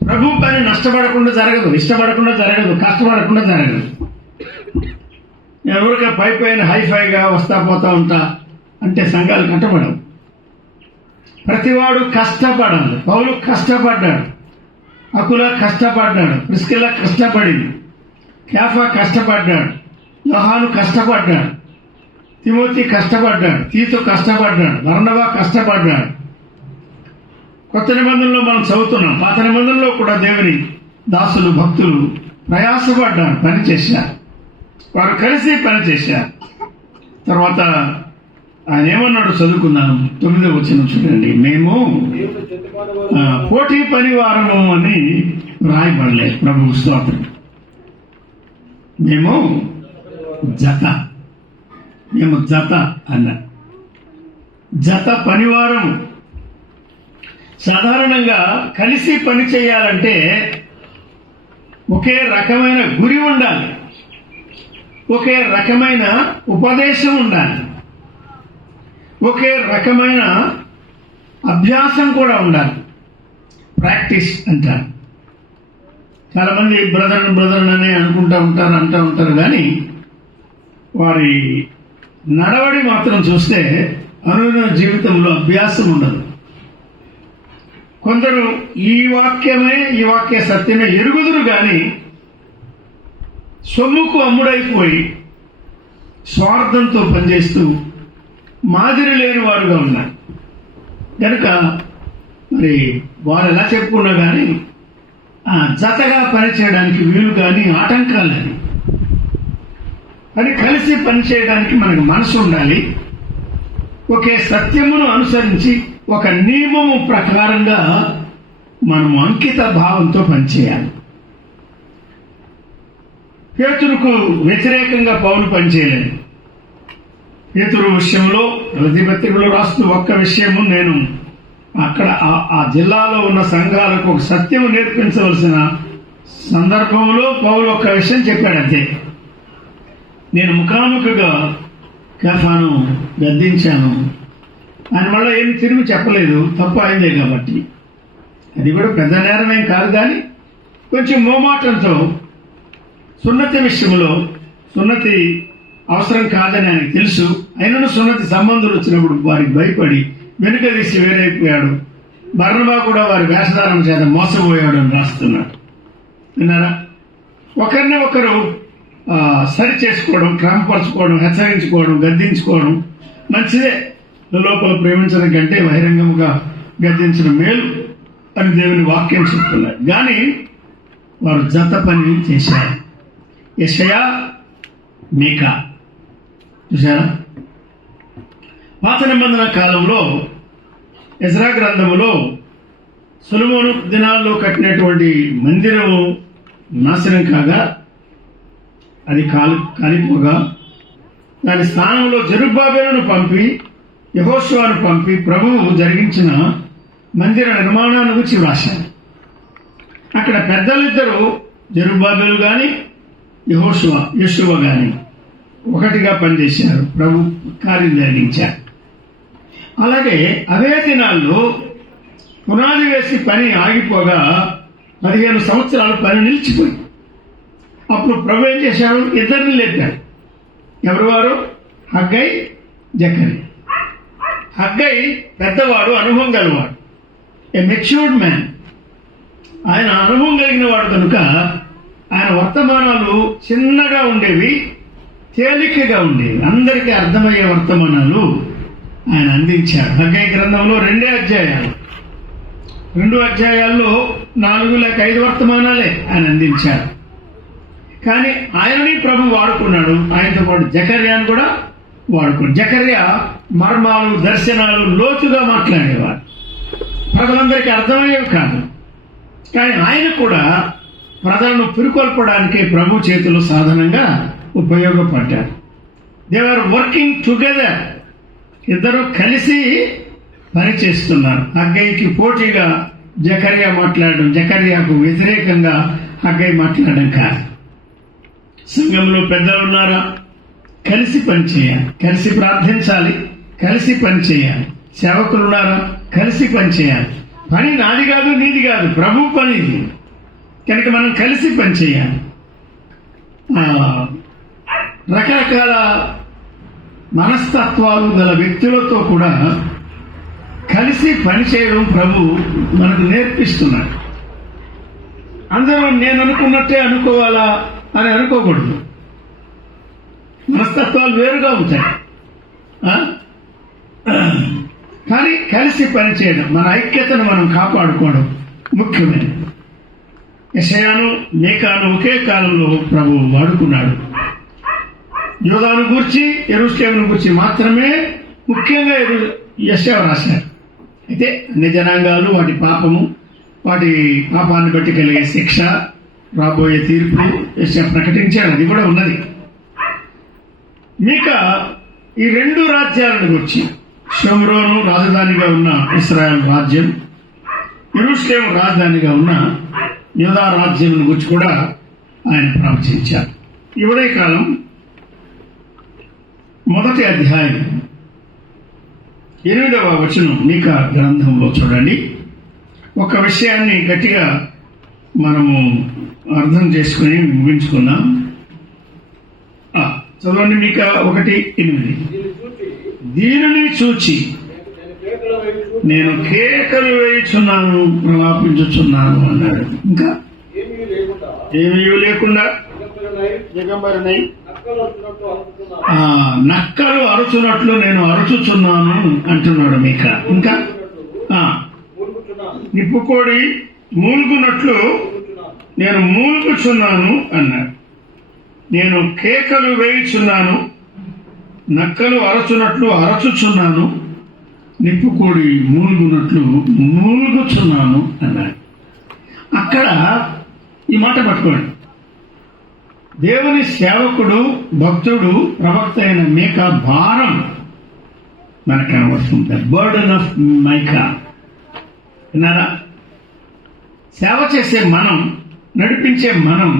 ప్రభు పని నష్టపడకుండా జరగదు, ఇష్టపడకుండా జరగదు, కష్టపడకుండా జరగదు. ఎవరిక పైపైన హైఫైగా వస్తా పోతా ఉంటా అంటే సంఘాలు కట్టబడవు. ప్రతివాడు కష్టపడాలి. పౌలు కష్టపడ్డాడు, అకుల కష్టపడ్డాడు, ప్రిస్కిల్ల కష్టపడింది, కేఫా కష్టపడ్డాడు, యోహాను కష్టపడ్డాడు, తిమోతి కష్టపడ్డాడు, తీతు కష్టపడ్డాడు, బర్నబా కష్టపడ్డాడు. కొత్త నిబంధనలో మనం చదువుతున్నాం. పాత నిబంధనలో కూడా దేవుని దాసులు, భక్తులు ప్రయాసపడ్డారు, పనిచేశారు. వారు కలిసి పనిచేశారు. తర్వాత ఆయన ఏమన్నాడు చదువుకుందాం. 9వ వచనం చూడండి. మేము పోటీ పనివారము అని రాయబడలేదు. ప్రభు స్తోత్రం. మేము జత అన్న జత పనివారం. సాధారణంగా కలిసి పని చేయాలంటే ఒకే రకమైన గురి ఉండాలి, ఒకే రకమైన ఉపదేశం ఉండాలి, ఒకే రకమైన అభ్యాసం కూడా ఉండాలి. ప్రాక్టీస్ అంటారు. చాలా మంది బ్రదర్ అని అంటూ ఉంటారు కానీ వారి నడవడి మాత్రం చూస్తే అనుదిన జీవితంలో అభ్యాసం ఉండదు. కొందరు ఈ వాక్య సత్యమే ఎరుగుదురు కానీ సొమ్ముకు అమ్ముడైపోయి స్వార్థంతో పనిచేస్తూ మాదిరి లేని వారుగా ఉన్నారు. కనుక మరి వారు ఎలా చెప్పుకున్నా కానీ జతగా పనిచేయడానికి వీలు కానీ ఆటంకాలని. కానీ కలిసి పనిచేయడానికి మనకు మనసు ఉండాలి. ఒకే సత్యమును అనుసరించి ఒక నియమము ప్రకారంగా మనం అంకిత భావంతో పనిచేయాలి. పేతురుకు వ్యతిరేకంగా పౌలు పనిచేయలేదు. పేతురు విషయంలో పత్రికలో రాస్తూ ఒక్క విషయము, నేను అక్కడ ఆ జిల్లాలో ఉన్న సంఘాలకు ఒక సత్యము నేర్పించవలసిన సందర్భంలో పౌలు ఒక్క విషయం చెప్పాడు. అంతే. నేను ముఖాముఖిగా కేఫాను గద్దించాను. ఆయన వల్ల ఏమి తిరిగి చెప్పలేదు, తప్పు అయిందే కాబట్టి. అది కూడా పెద్ద నేరమేం కాదు కానీ కొంచెం మోమాటంతో సున్నతి విషయంలో సున్నతి అవసరం కాదని ఆయనకు తెలుసు. అయినను సున్నతి సంబంధులు వచ్చినప్పుడు వారికి భయపడి వెనుక తీసి వేరైపోయాడు. బర్నబా కూడా వారి వేషధారణ చేత మోసపోయాడు అని రాస్తున్నాడు. విన్నారా? ఒకరిని ఒకరు సరి చేసుకోవడం, క్రమపరచుకోవడం, హెచ్చరించుకోవడం, గద్దించుకోవడం మంచిదే. లోపల ప్రేమించడం కంటే బహిరంగంగా గద్దించడం మేలు అని దేవుని వాక్యం చెప్తున్నారు. కానీ వారు జత పని చేశారు. యెషయా, మీకా చూసారా? పాత నిబంధన కాలంలో ఎజ్రా గ్రంథములో సొలొమోను దినాల్లో కట్టినటువంటి మందిరము నాశనం కాగా అది కాలిపోగా దాని స్థానంలో జెరుబ్బాబెలును పంపి యెహోషువను పంపి ప్రభువు జరిగించిన మందిర నిర్మాణాన్ని గురించి వ్రాశాను. అక్కడ పెద్దలిద్దరూ జెరుబ్బాబెలు కానీ యెషువ కానీ ఒకటిగా పనిచేశారు. ప్రభు కార్యం జరిగించారు. అలాగే అవే దినాల్లో పునాది వేసి పని ఆగిపోగా 15 సంవత్సరాలు పని నిలిచిపోయింది. అప్పుడు ప్రభు ఏం చేశారు? ఇద్దరిని లేపారు. ఎవరు వారు? హగ్గై, జకర్యా. హగ్గై పెద్దవాడు, అనుభవం గలవాడు, ఏ మెచ్యూర్డ్ మ్యాన్. ఆయన అనుభవం కలిగిన వాడు కనుక ఆయన వర్తమానాలు చిన్నగా ఉండేవి, తేలికగా ఉండేవి, అందరికీ అర్థమయ్యే వర్తమానాలు ఆయన అందించారు. హగ్గై గ్రంథంలో 2 అధ్యాయాలు, 2 అధ్యాయాల్లో 4 లేక 5 వర్తమానాలే ఆయన అందించారు. కానీ ఆయనని ప్రభు వాడుకున్నాడు. ఆయనతో పాటు జకర్యాను కూడా వాడుకున్నాడు. జకర్యా మర్మాలు, దర్శనాలు లోతుగా మాట్లాడేవాడు. ప్రజలందరికీ అర్థమయ్యేవి కాదు. కానీ ఆయన కూడా ప్రజలను పురికొల్పడానికి ప్రభు చేతులు సాధనంగా ఉపయోగపడ్డారు. They are working together. ఇద్దరు కలిసి పనిచేస్తున్నారు. హగ్గైకి పోటీగా జకర్యా మాట్లాడడం, జకర్యాకు వ్యతిరేకంగా హగ్గై మాట్లాడడం కాదు. సంఘంలో పెద్దలు ఉన్నారా? కలిసి పనిచేయాలి, కలిసి ప్రార్థించాలి, కలిసి పనిచేయాలి. సేవకులు ఉన్నారా? కలిసి పనిచేయాలి. పని నాది కాదు, నీది కాదు, ప్రభు పని ఇది. కనుక మనం కలిసి పనిచేయాలి. రకరకాల మనస్తత్వాలు గల వ్యక్తులతో కూడా కలిసి పనిచేయడం ప్రభు మనకు నేర్పిస్తున్నాడు. అందరూ నేను అనుకున్నట్టే అనుకోవాలా అని అనుకోకూడదు. మనస్తత్వాలు వేరుగా ఉంటాయి. కానీ కలిసి పనిచేయడం, మన ఐక్యతను మనం కాపాడుకోవడం ముఖ్యమైనది. యెషయాను, మీకాను ఒకే కాలంలో ప్రభువు వాడుకున్నాడు. యూదాను గూర్చి, యెరూషలేమును గూర్చి మాత్రమే ముఖ్యంగా యెషయా రాశారు. అయితే అన్ని జనాంగాలు వాటి పాపాన్ని బట్టి కలిగే శిక్ష, రాబోయే తీర్పు యెషయా ప్రకటించాడు. అది కూడా ఉన్నది. మీకా ఈ రెండు రాజ్యాలను గురించి, షోమ్రోను రాజధానిగా ఉన్న ఇశ్రాయేల్ రాజ్యం, యెరూషలేము రాజధానిగా ఉన్న యూదా రాజ్యం గురించి కూడా ఆయన ప్రవచించారు. ఈ ఉదయకాలం మొదటి అధ్యాయం 8వ వచనం మీకా గ్రంథంలో చూడండి. ఒక విషయాన్ని గట్టిగా మనము అర్థం చేసుకుని ముగించుకుందాం. చదవండి. మీకా 1:8. దీనిని చూచి నేను కేకలు వేయుచున్నాను, ప్రలాపించుచున్నాను అన్నాడు. ఇంకా ఏమీ లేకుండా దిగంబరినై నక్కలు అరుచున్నట్లు నేను అరుచుచున్నాను అంటున్నాడు మీకా. ఇంకా నిప్పుకోడి మూలుగున్నట్లు నేను మూలుగుచున్నాను అన్నాడు. నేను కేకలు వేయుచున్నాను, నక్కలు అరచున్నట్లు అరచుచున్నాను, నిప్పుకోడి మూలుగున్నట్లు మూలుగుచున్నాను అన్నాడు. అక్కడ ఈ మాట పట్టుకోండి. దేవుని సేవకుడు, భక్తుడు, ప్రవక్త అయిన మీకా భారం మనకు కనబడుతుంది. The burden of mica. విన్నారా? సేవ చేసే మనం, నడిపించే మనం,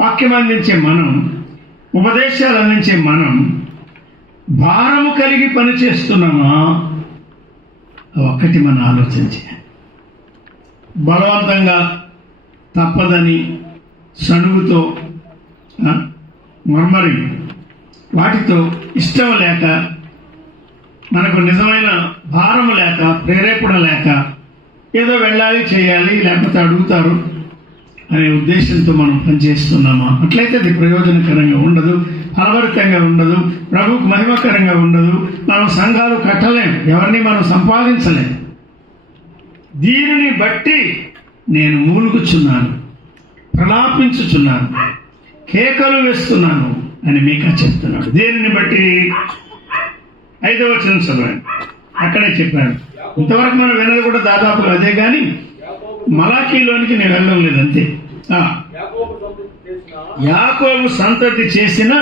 వాక్యం అందించే మనం, ఉపదేశాలు అందించే మనం భారము కలిగి పనిచేస్తున్నామా? ఒక్కటి మనం ఆలోచించే. బలవంతంగా తప్పదని సణుగుతో, మర్మరి వాటితో, ఇష్టం లేక, మనకు నిజమైన భారము లేక, ప్రేరేపణ లేక, ఏదో వెళ్ళాలి, చేయాలి, లేకపోతే అడుగుతారు అనే ఉద్దేశంతో మనం పనిచేస్తున్నామా? అట్లయితే అది ప్రయోజనకరంగా ఉండదు, ఫలభరితంగా ఉండదు, ప్రభువుకు మహిమకరంగా ఉండదు. మనం సంఘాలు కట్టలేం, ఎవరిని మనం సంపాదించలేం. దీనిని బట్టి నేను మూలుగుచున్నాను, ప్రలాపించుచున్నాను, కేకలు వేస్తున్నాను అని మీకా చెప్తున్నాడు. దేనిని బట్టి? 5వ వచనం చదవండి. అక్కడే చెప్పాడు. ఇంతవరకు మనం విన్నది కూడా దాదాపు అదే, కానీ మలాకీలోనికి నేను వెళ్ళడం లేదు, అంతే. యాకోబు సంతతి చేసిన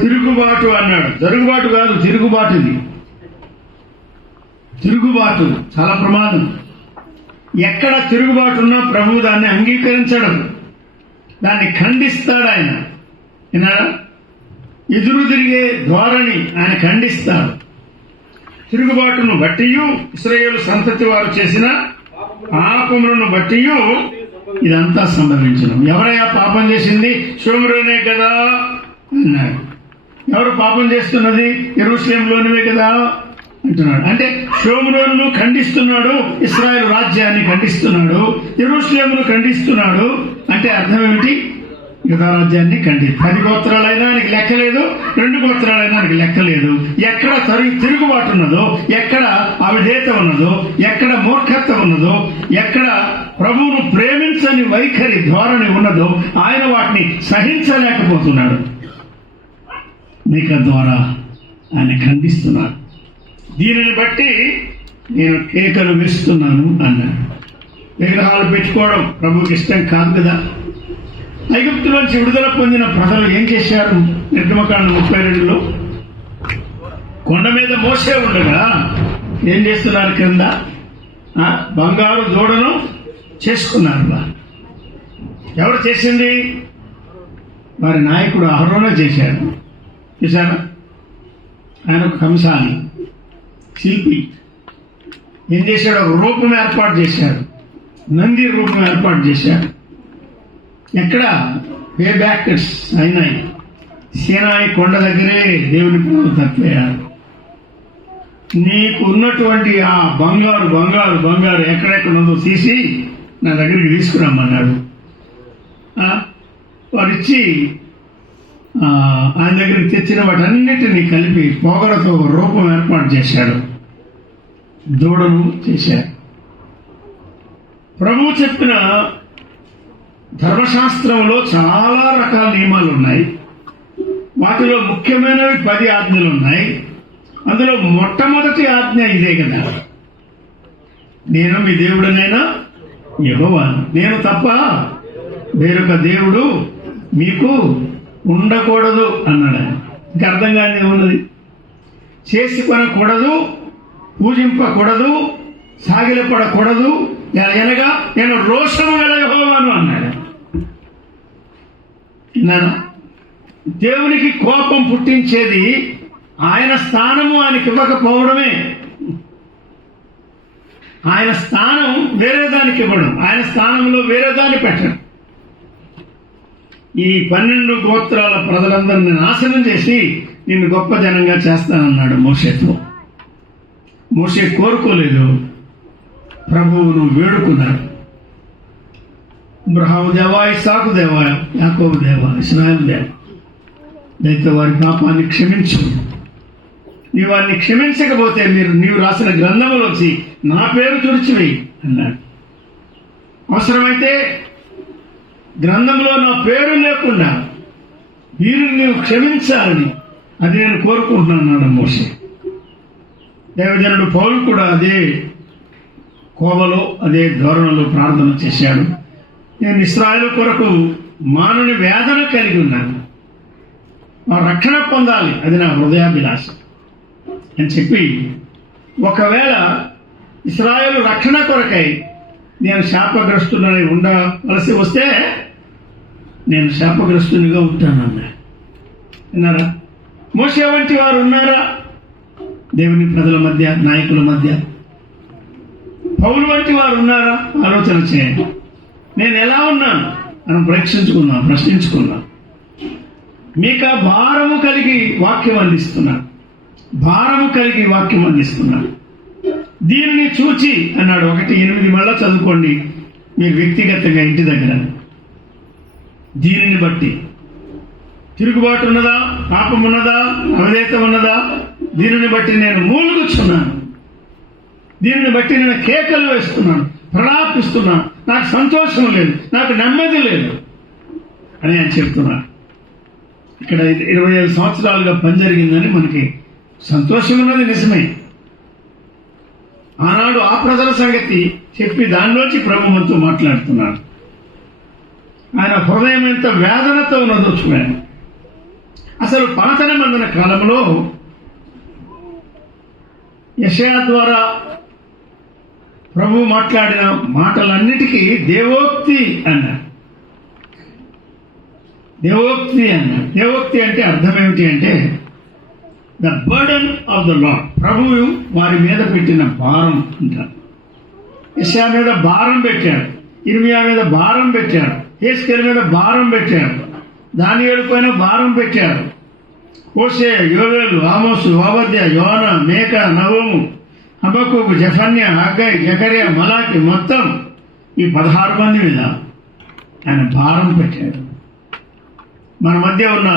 తిరుగుబాటు అన్నాడు. జరుగుబాటు కాదు, తిరుగుబాటు. ఇది తిరుగుబాటు, చాలా ప్రమాదం. ఎక్కడ తిరుగుబాటున్నా ప్రభువు దాన్ని అంగీకరించడం, దాన్ని ఖండిస్తాడు ఆయన. విన్నారా? ఎదురు తిరిగే ధోరణి ఆయన ఖండిస్తాడు. తిరుగుబాటును బట్టి ఇశ్రాయేలు సంతతి వారు చేసిన పాపములను బట్టి ఇదంతా సంభవించడం. ఎవరయ్యా పాపం చేసింది? షోమ్రోనే కదా అన్నాడు. ఎవరు పాపం చేస్తున్నది? యెరూషలేములోనివే కదా అంటున్నాడు. అంటే షోమ్రోను ఖండిస్తున్నాడు, ఇశ్రాయేలు రాజ్యాన్ని ఖండిస్తున్నాడు, యెరూషలేమును ఖండిస్తున్నాడు. అంటే అర్థం ఏమిటి? యూదా రాజ్యాన్ని 10 గోత్రాలైనా ఆయనకి లెక్కలేదు, 2 గోత్రాలైనా ఆయనకి లెక్కలేదు. ఎక్కడ తిరుగుబాటు ఉన్నదో, ఎక్కడ అవిధేయత ఉన్నదో, ఎక్కడ మూర్ఖత్వం ఉన్నదో, ఎక్కడ ప్రభువును ప్రేమించని వైఖరి ధోరణి ఉన్నదో ఆయన వాటిని సహించలేకపోతున్నాడు. మీకా ద్వారా ఆయన ఖండిస్తున్నాడు. దీనిని బట్టి నేను కేకలు వేస్తున్నాను అన్నాడు. విగ్రహాలు పెట్టుకోవడం ప్రభువుకి ఇష్టం కాదు కదా. ఐగుప్తులోంచి విడుదల పొందిన ప్రజలు ఏం చేశారు? నిర్గమకాండం 32లో కొండ మీద మోసే ఉండగా ఏం చేస్తున్నారు? కింద బంగారు దూడను చేసుకున్నారు. ఎవరు చేసింది? వారి నాయకుడు అహరోనే చేశాడు. చూసారా? ఆయన ఒక కంసాలి, శిల్పి. ఏం చేశాడు? ఒక రూపం ఏర్పాటు చేశాడు, నంది రూపం ఏర్పాటు చేశాడు. ఎక్కడ? వే బ్యాక్వర్డ్స్ అయినాయి. సీనాయి కొండ దగ్గరే దేవుని పిల్లలు తప్పిపోయారు. నీకు ఉన్నటువంటి ఆ బంగారు బంగారు బంగారు ఎక్కడెక్కడ ఉందో తీసి నా దగ్గరికి తీసుకురమ్మన్నాడు. వారిచ్చి ఆయన దగ్గరికి తెచ్చిన వాటన్నిటినీ కలిపి పొగరతో ఒక రూపం ఏర్పాటు చేశాడు, దూడను చేశాడు. ప్రభువు చెప్పిన ధర్మశాస్త్రంలో చాలా రకాల నియమాలు ఉన్నాయి. వాటిలో ముఖ్యమైనవి 10 ఆజ్ఞలు ఉన్నాయి. అందులో మొట్టమొదటి ఆజ్ఞ ఇదే కదా, నేను మీ దేవుడనైనా యెహోవాను, నేను తప్ప వేరొక దేవుడు మీకు ఉండకూడదు అన్నాడు ఆయన. ఇంకా అర్థం కాని ఏమున్నది? చేసుకొనకూడదు, పూజింపకూడదు, సాగిలపడకూడదు, ఎనగా నేను రోషము గల యెహోవాను అన్నాడు. విన్నారా? దేవునికి కోపం పుట్టించేది ఆయన స్థానము ఆయనకి ఇవ్వకపోవడమే. ఆయన స్థానం వేరే దానికి ఇవ్వడం, ఆయన స్థానంలో వేరే దాన్ని పెట్టడం. ఈ 12 గోత్రాల ప్రజలందరినీ నాశనం చేసి నిన్ను గొప్ప జనంగా చేస్తానన్నాడు మోషేతో. మోషే కోరుకోలేదు, ప్రభువును వేడుకున్నాడు. అబ్రహాము దేవా, ఇస్సాకు దేవా, యాకోబు దేవా, ఇశ్రాయేలు దేవా, దయతో వారి పాపాన్ని క్షమించు. నీవు వారిని క్షమించకపోతే నీవు రాసిన గ్రంథంలో వచ్చి నా పేరు తుడిచివేయి అన్నాడు. అవసరమైతే గ్రంథంలో నా పేరు లేకుండా వీరిని నీవు క్షమించాలని అది నేను కోరుకుంటున్నాను మోషే. దైవజనుడు పౌలు కూడా అదే కోవలో అదే ధోరణిలో ప్రార్థన చేశాడు. నేను ఇశ్రాయేలు కొరకు మానవుని వేదన కలిగి ఉన్నాను, ఆ రక్షణ పొందాలి, అది నా హృదయాభిలాష అని చెప్పి, ఒకవేళ ఇశ్రాయేలు రక్షణ కొరకై నేను శాపగ్రస్తుడని ఉండవలసి వస్తే నేను శాపగ్రస్తునిగా ఉంటానన్నా. విన్నారా? మోషే వంటి వారు ఉన్నారా దేవుని ప్రజల మధ్య, నాయకుల మధ్య? పౌలు వంటి వారు ఉన్నారా? ఆలోచన చేయండి. నేను ఎలా ఉన్నాను మనం ప్రశ్నించుకుందాం. మీకు భారము కలిగి వాక్యం అందిస్తున్నాను, దీనిని చూచి అన్నాడు. 1:8 మళ్ళా చదువుకోండి మీరు వ్యక్తిగతంగా ఇంటి దగ్గర. దీనిని బట్టి తిరుగుబాటు ఉన్నదా, పాపం ఉన్నదా, అవిధేయత ఉన్నదా, దీనిని బట్టి నేను మూలుగుచున్నాను, దీనిని బట్టి నేను కేకలు వేస్తున్నాను, ప్రలాపిస్తున్నాను, నాకు సంతోషం లేదు, నాకు నెమ్మది లేదు అని ఆయన చెప్తున్నాను. ఇక్కడ 25 సంవత్సరాలుగా పని జరిగిందని మనకి సంతోషం ఉన్నది నిజమే. ఆనాడు ఆ ప్రజల సంగతి చెప్పి దానిలోంచి ప్రభు మనతో మాట్లాడుతున్నాడు. ఆయన హృదయం ఎంత వేదనతో ఉన్నదో చూడండి. అసలు పాత నిబంధన కాలంలో యెషయా ద్వారా ప్రభు మాట్లాడిన మాటలన్నిటికీ దేవోక్తి అన్నారు. దేవోక్తి అంటే అర్థం ఏమిటి అంటే the burden of the lord. ప్రభువు వారి మీద పెట్టిన భారం అంటారు. యెషయా మీద భారం పెట్టాడు, ఇర్మియా మీద భారం పెట్టాడు, హెస్కేలు మీద భారం పెట్టాడు, దానియేలు పైన భారం పెట్టాడు, హోషేయ, యోవేలు, ఆమోసు, ఓబద్య, యోనా, మేక, నహూము, హబక్కూకు, జెఫన్యా, హగ్గై, జకర్యా, మలాకి, మొత్తం ఈ 16 మంది మీద ఆయన భారం పెట్టాడు. మన మధ్య ఉన్న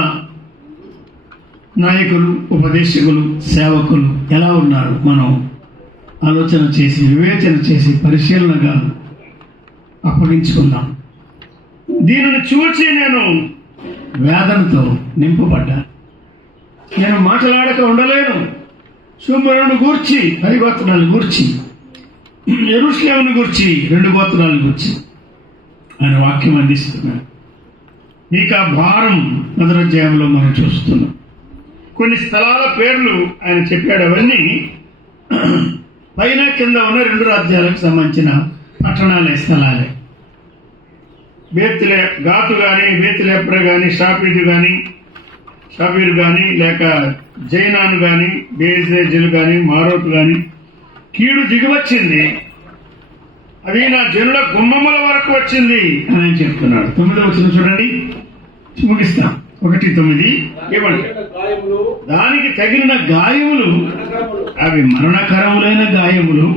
నాయకులు, ఉపదేశకులు, సేవకులు ఎలా ఉన్నారు మనం ఆలోచన చేసి, వివేచన చేసి, పరిశీలనగా అప్పగించుకుందాం. దీనిని చూచి నేను వేదనతో నింపబడ్డాను. నేను మాట్లాడక ఉండలేను. షోమ్రోనును గూర్చి 10 గోత్రాలను గూర్చి, యెరూషలేమును గూర్చి 2 గోత్రాలను గూర్చి ఆయన వాక్యం అందిస్తున్నాడు. ఇక భారం 1వ అధ్యాయంలో మనం చూస్తున్నాం. కొన్ని స్థలాల పేర్లు ఆయన చెప్పాడు. అవన్నీ పైన కింద ఉన్న 2 రాజ్యాలకు సంబంధించిన పట్టణాలే, స్థలాలే. గాతు కానీ, బేత్లెప్ర కానీ, షాపీరు కానీ, లేక జైనాను కానీ, బేజేజులు కానీ, మారోతు కానీ కీడు దిగివచ్చింది, అది నా జనుల గుమ్మముల వరకు వచ్చింది అని ఆయన చెప్తున్నాడు. 9వ వచనం చూడండి, ముగిస్తాం. 1:9 ఏమంటే దానికి తగిలిన గాయములు, అవి మరణకరములైన గాయములు,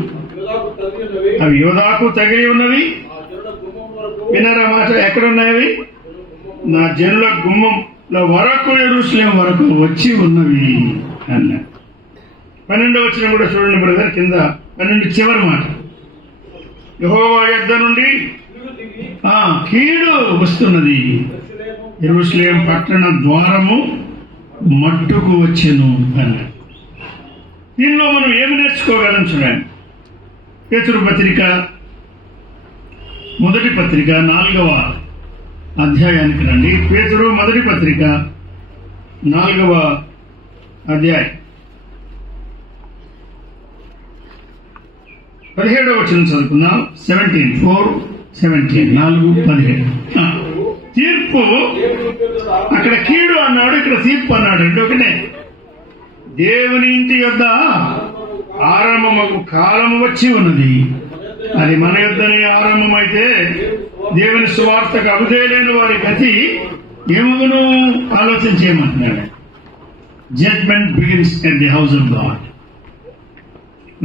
అవి యోధాకు తగిలి ఉన్నవి. వినరా మాట? ఎక్కడున్నాయి? నా జనుల గుమ్మంలో వరకు, యెరూషలేము వరకు వచ్చి ఉన్నవి అన్నాడు. 12వ వచనం కూడా చూడండి బ్రదర్, కింద 12 చివరి మాట. యెహోవా యొద్ద నుండి కీడు వస్తున్నది, యెరూషలేము పట్టణ ద్వారము మట్టుకు వచ్చెను అన్నాడు. దీనిలో మనం ఏమి నేర్చుకోగలం చూడండి. పేతురు పత్రిక మొదటి పత్రిక 4వ అధ్యాయానికి రండి. పేతురు మొదటి పత్రిక 4వ అధ్యాయం 17వ వచనం చదువుకుందాం. 17 4:17 తీర్పు. అక్కడ కీడు అన్నాడు, ఇక్కడ తీర్పు అన్నాడు. అంటే ఒకటే. దేవుని ఇంటి యొద్ద ఆరంభమగు కాలము వచ్చి ఉన్నది, అది మన యొద్దనే ఆరంభమైతే దేవుని సువార్తకు అవిధేయులైన వారి గతి ఏమగును ఆలోచన చేయమంటున్నాడు. Judgement begins at the house of God.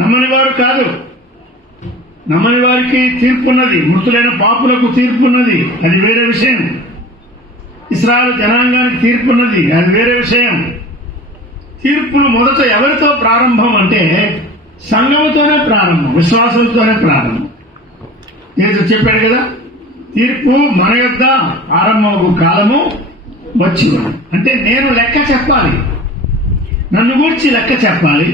నమ్మని వారు కాదు, నమ్మని వారికి తీర్పున్నది, మృతులైన పాపులకు తీర్పున్నది, అది వేరే విషయం. ఇశ్రాయేలు జనాంగానికి తీర్పున్నది, అది వేరే విషయం. తీర్పులు మొదట ఎవరితో ప్రారంభం అంటే సంఘముతోనే ప్రారంభం, విశ్వాసంతోనే ప్రారంభం. యేసు చెప్పాడు కదా, తీర్పు మన యొద్ద ఆరంభము కాలము వచ్చి ఉన్నది. అంటే నేను లెక్క చెప్పాలి, నన్ను గురించి లెక్క చెప్పాలి,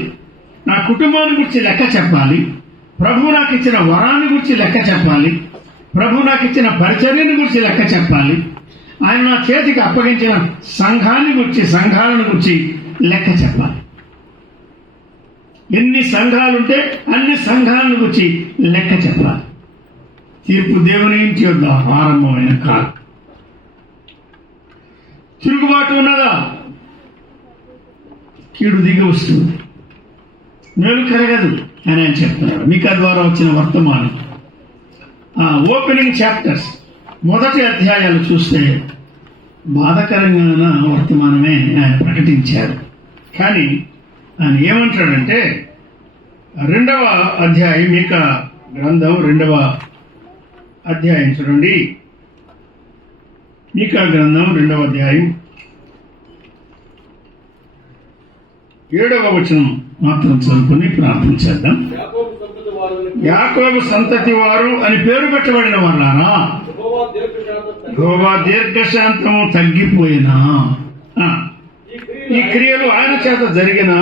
నా కుటుంబాన్ని గురించి లెక్క చెప్పాలి, ప్రభు నాకు ఇచ్చిన వరాన్ని గురించి లెక్క చెప్పాలి, ప్రభు నాకు ఇచ్చిన పరిచర్యను గురించి లెక్క చెప్పాలి, ఆయన నా చేతికి అప్పగించిన సంఘాన్ని గురించి, సంఘాలను గురించి లెక్క చెప్పాలి. ఎన్ని సంఘాలుంటే అన్ని సంఘాలను గురించి లెక్క చెప్పాలి. తీర్పు దేవుని ఇంటి యొద్ద ఆరంభమైన కాలం. తిరుగుబాటు ఉన్నదా? కీడు దిగి వస్తుంది, మేలు కలగదు అని ఆయన చెప్తున్నారు. మీకా ద్వారా వచ్చిన వర్తమానం ఓపెనింగ్ చాప్టర్స్, మొదటి అధ్యాయాలు చూస్తే బాధాకరంగా వర్తమానమే ఆయన ప్రకటించారు. కానీ ఆయన ఏమంటాడంటే 2వ అధ్యాయం, మీకా గ్రంథం 2వ అధ్యాయం చూడండి. మీకా గ్రంథం 2వ అధ్యాయం 7వ వచనం మాత్రం చదువుకొని ప్రార్థన చేద్దాం. యాకోబు సంతతి వారు అని పేరు పెట్టబడిన వాళ్ళారా, యెహోవా దీర్ఘశాంతము తగ్గిపోయినా, ఈ క్రియలు ఆయన చేత జరిగిన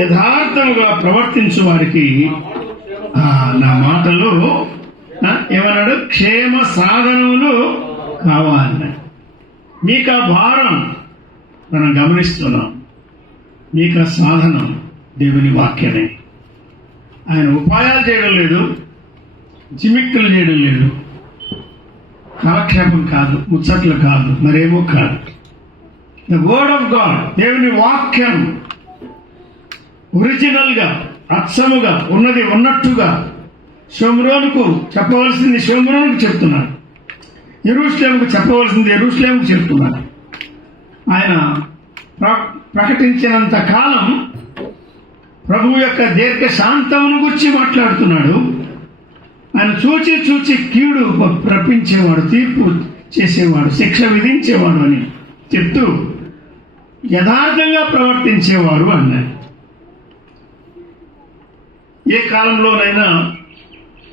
యథార్థముగా ప్రవర్తించు వారికి నా మాటలు ఏమన్నాడు, క్షేమ సాధనములు కావాలి. మీకు ఆ భారం మనం గమనిస్తున్నాం. మీకు ఆ సాధనం దేవుని వాక్యమే. ఆయన ఉపాయాలు చేయడం లేదు, జిమిక్కులు చేయడం లేదు, కాలక్షేపం కాదు, ముచ్చట్లు కాదు, మరేమో కాదు. ద వర్డ్ ఆఫ్ గాడ్, దేవుని వాక్యం ఒరిజినల్ గా, అచ్చముగా, ఉన్నది ఉన్నట్టుగా షోమ్రోనుకు చెప్పవలసింది షోమ్రోనుకు చెప్తున్నాడు, యెరూషలేముకు చెప్పవలసింది యెరూషలేముకు చెప్తున్నాడు. ఆయన ప్రకటించినంత కాలం ప్రభు యొక్క దీర్ఘ శాంతమును గురించి మాట్లాడుతున్నాడు. ఆయన చూచి చూచి కీడు రప్పించేవాడు, తీర్పు చేసేవాడు, శిక్ష విధించేవాడు అని చెప్తూ యథార్థంగా ప్రవర్తించేవారు అన్నారు. ఏ కాలంలోనైనా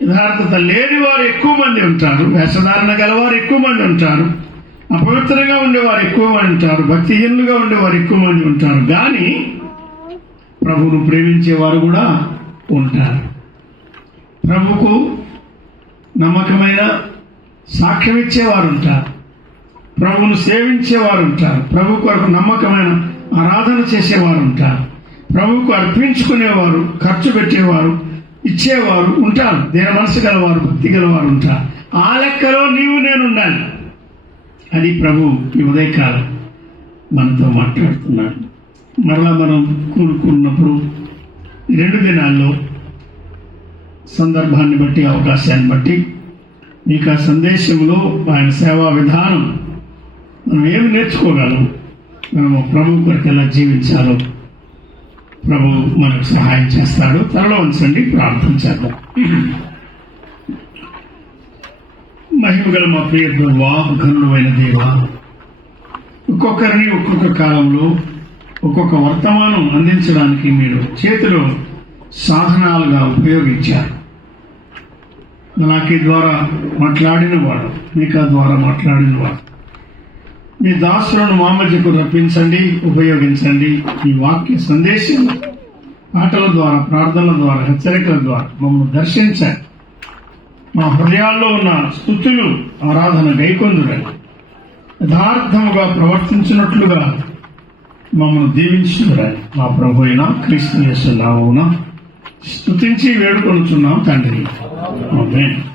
యథార్థత లేని వారు ఎక్కువ మంది ఉంటారు, వేషధారణ గలవారు ఎక్కువ మంది ఉంటారు, అపవిత్రంగా ఉండేవారు ఎక్కువ మంది ఉంటారు, భక్తిహీనులుగా ఉండేవారు ఎక్కువ మంది ఉంటారు. కానీ ప్రభువును ప్రేమించేవారు కూడా ఉంటారు. ప్రభుకు నమ్మకమైన సాక్ష్యం ఇచ్చేవారు ఉంటారు, ప్రభువును సేవించేవారు ఉంటారు, ప్రభు కొరకు నమ్మకమైన ఆరాధన చేసేవారు ఉంటారు, ప్రభువుకు అర్పించుకునేవారు, ఖర్చు పెట్టేవారు, ఇచ్చేవారు ఉంటారు, దేని మనసు గలవారు, భక్తి గలవారు ఉంటారు. ఆ లెక్కలో నీవు నేను ఉండాలి. అది ప్రభు ఈ ఉదయకాలం మనతో మాట్లాడుతున్నాడు. మరలా మనం కూడుకున్నప్పుడు 2 దినాల్లో సందర్భాన్ని బట్టి, అవకాశాన్ని బట్టి మీకు ఆ సందేశంలో ఆయన సేవా విధానం మనం ఏమి నేర్చుకోగలం, మనము ప్రభు కొరకు ఎలా జీవించాలో ప్రభు మనకు సహాయం చేస్తాడు. త్వరలో ఉంచండి, ప్రార్థన చేద్దాం. మహిమగల మా ప్రియ ప్రభువా, ఘనుడైన దేవా, ఒక్కొక్కరిని ఒక్కొక్క కాలంలో ఒక్కొక్క వర్తమానం అందించడానికి మీరు చేతిలో సాధనాలుగా ఉపయోగించారు. మలాఖీ ద్వారా మాట్లాడినవాడు, మీకా ద్వారా మాట్లాడినవాడు, మీ దాసులను మా మధ్యకు రప్పించండి, ఉపయోగించండి. ఈ వాక్య సందేశం పాటల ద్వారా, ప్రార్థనల ద్వారా, హెచ్చరికల ద్వారా మమ్మల్ని దర్శించాలి. మా హృదయాల్లో ఉన్న స్తుతులు, ఆరాధన గైకొందురని యథార్థముగా ప్రవర్తించినట్లుగా మమ్మల్ని దీవించుదురని మా ప్రభు అయిన క్రీస్తు యేసు నామమున స్తుతించి వేడుకొనుచున్నాం తండ్రి. ఆమేన్.